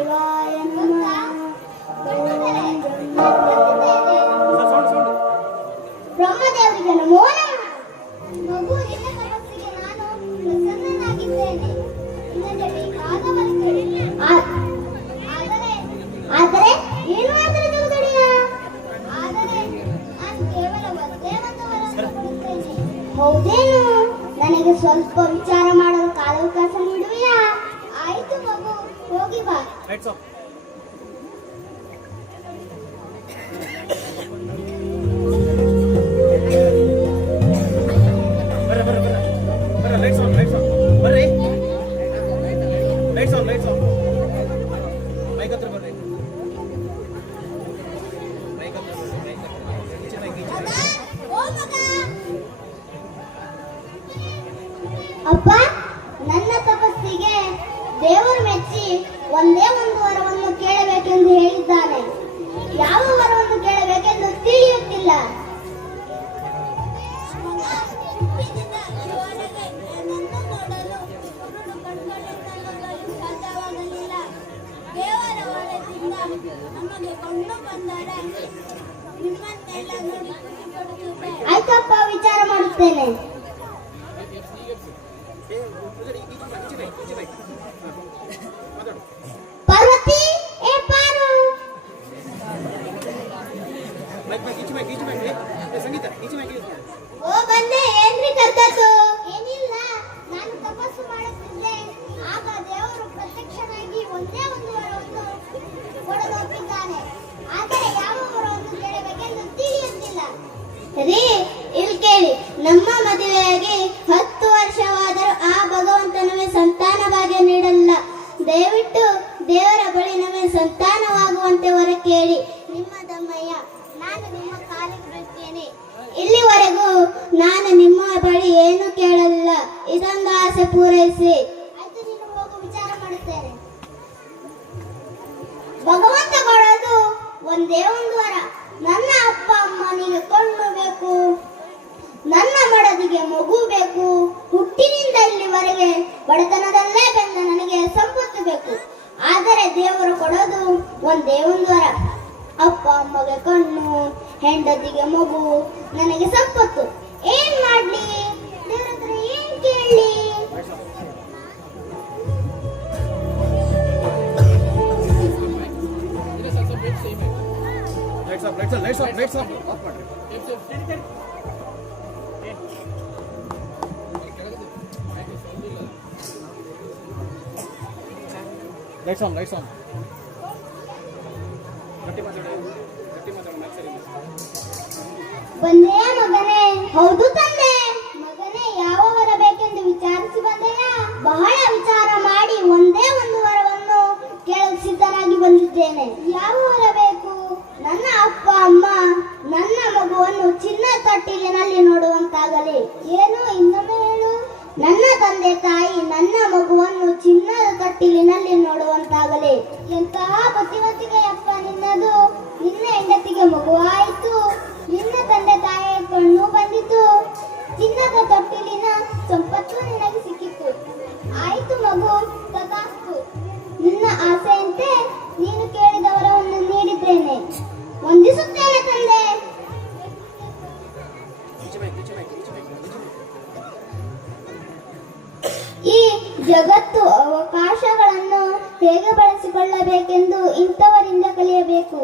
ಶಿವಾಯ ನಮಃ. ಬ್ರಹ್ಮದೇವರಿಗೆ ನಮೋ ನಮಃ. ಮಗು ನಿನ್ನ ತಪಸ್ಸಿಗೆ ನಾನು ಪ್ರಸನ್ನನಾಗಿದ್ದೇನೆ. ನಿನ್ನ ಬೇಕಾದ ಬರ್ತೇನೆ. ಆದರೆ ಏನು ಆದರೆ ಜಗದೊಡೆಯ? ಆದರೆ ನಾನು ಕೇವಲ ಒಂದೇ ಒಂದು ವರವನ್ನು ಕೊಡುತ್ತೇನೆ. ಹೌದೇನು? ನನಗೆ ಸ್ವಲ್ಪ ವಿಚಾರ ಮಾಡಲು ಕಾಲಾವಕಾಶ ನೀಡುವೆಯಾ? ಆಯ್ತು ಮಗು, ಹೋಗಿ ಬಾ. ಅಪ್ಪ, ನನ್ನ ತಪಸ್ಸಿಗೆ ದೇವರು ಮೆಚ್ಚಿ ಒಂದೇ ಒಂದು ವರವನ್ನು ಕೇಳಬೇಕೆಂದು ಹೇಳಿದ್ದಾನೆ. ಯಾವ ವರವನ್ನು ಕೇಳಬೇಕೆಂದು ತಿಳಿಯುತ್ತಿಲ್ಲ. ಆಯ್ತಪ್ಪ, ವಿಚಾರ ಮಾಡುತ್ತೇನೆ. ಪಾರ್ವತಿ, ಏ ಪಾರು, ಓ ಬಂದೆ. ಏನ್ರಿ ಕರ್ತದ್ದು? ಏನಿಲ್ಲ, ನಾನು ತಪಸ್ಸು ಮಾಡುತ್ತಿದ್ದೆ. ಆಗ ದೇವರು ಪ್ರತ್ಯಕ್ಷನಾಗಿ ಒಂದೇ ಒಂದು ವರವನ್ನು ಕೊಡಲು ಒಪ್ಪಿದ್ದಾನೆ. ಆದರೆ ಯಾವ ವರವನ್ನು ಕೇಳಬೇಕೆಂದು ತಿಳಿಯುತ್ತಿಲ್ಲ. ರೀ, ಇಲ್ಲಿ ಕೇಳಿ. ನಮ್ಮ ಮದುವೆಯಾಗಿ 10 ವರ್ಷವಾದರೂ ಆ ಭಗವಂತ ನಮಗೆ ಸಂತಾನ ಭಾಗ್ಯ ನೀಡಲ್ಲ. ದಯವಿಟ್ಟು ದೇವರ ಬಳಿ ನಮಗೆ ಸಂತಾನವಾಗುವಂತೆ ವರ ಕೇಳಿ. ನಿಮ್ಮ ದಮ್ಮಯ್ಯ. ನಾನು ನಿಮ್ಮ ಕಾಲಿಗೆ ಬೀಳ್ತೇನೆ. ಇಲ್ಲಿವರೆಗೂ ನಾನು ನಿಮ್ಮ ಬಳಿ ಏನು ಕೇಳಲ್ಲ. ಇದೊಂದು ಆಸೆ ಪೂರೈಸಿ. ಆಯ್ತು, ನೀನು ಹೋಗು, ವಿಚಾರ ಮಾಡುತ್ತೇನೆ. ಭಗವಂತ ಕೊಡೋದು ಒಂದೇ ಒಂದು ವರ. ನನ್ನ ಅಪ್ಪ ಅಮ್ಮನಿಗೆ ಕಣ್ಣು ಬೇಕು, ನನ್ನ ಮಡದಿಗೆ ಮಗು ಬೇಕು. ಹುಟ್ಟಿನಿಂದ ಇಲ್ಲಿವರೆಗೆ ಬಡತನದಲ್ಲೇ ಬೆಂದ ನನಗೆ ಸಂಪತ್ತು ಬೇಕು. ಆದರೆ ದೇವರು ಕೊಡೋದು ಒಂದೇ ಒಂದು ವರ. ಅಪ್ಪ ಅಮ್ಮಗೆ ಕಣ್ಣು, ಹೆಂಡತಿಗೆ ಮಗು, ನನಗೆ ಸಂಪತ್ತು. ಏನ್ ಮಾಡ್ಲಿ? ದೇವರ ಹತ್ರ ಏನ್ ಕೇಳಲಿ? Lights on. ಬಂದೆ ಮಗನೇ? ಹೌದು ತಂದೆ. ಮಗನೇ, ಯಾವ ವರ ಬೇಕೆಂದು ವಿಚಾರಿಸಿ ಬಂದೆಯಾ? ಬಹಳ ವಿಚಾರ ಮಾಡಿ ಒಂದೇ ಒಂದು ವರವನ್ನು ಕೇಳಲು ಸಿದ್ಧನಾಗಿ ಬಂದಿದ್ದೇನೆ. ಯಾವ ವರ ಬೇಕು? ನನ್ನ ಅಪ್ಪ ಅಮ್ಮ ನನ್ನ ಮಗುವನ್ನು ಚಿನ್ನದ ತೊಟ್ಟಿಲಿನಲ್ಲಿ ನೋಡುವಂತಾಗಲಿ. ಏನು? ಇನ್ನೊಮ್ಮೆ ಹೇಳು. ನನ್ನ ತಂದೆ ತಾಯಿ ನನ್ನ ಮಗುವನ್ನು ಚಿನ್ನದ ತೊಟ್ಟಿಲಿನಲ್ಲಿ ನೋಡುವಂತಾಗಲಿ. ಎಂತಹ ಬುದ್ಧಿವಂತಿಕೆಯಪ್ಪ ನಿನ್ನದು. ನಿನ್ನ ಹೆಂಡತಿಗೆ ಮಗು ಆಯಿತು, ನಿನ್ನ ತಂದೆ ತಾಯಿಯ ಕಣ್ಣು ಬಂದಿತು, ಚಿನ್ನದ ತೊಟ್ಟಿಲಿನ ಸಂಪತ್ತು ನಿನಗೆ ಸಿಕ್ಕಿತು. ಆಯಿತು ಮಗು, ತಥಾಸ್ತು. ನಿನ್ನ ಆಸೆಯಂತೆ ನೀನು ಕೇಳಿದ ವರವನ್ನು ನೀಡಿದ್ದೇನೆ. ವಂದಿಸುತ್ತೇನೆ ತಂದೆ. ಈ ಜಗತ್ತು ಅವಕಾಶಗಳನ್ನು ಹೇಗೆ ಬಳಸಿಕೊಳ್ಳಬೇಕೆಂದು ಇಂಥವರಿಂದ ಕಲಿಯಬೇಕು.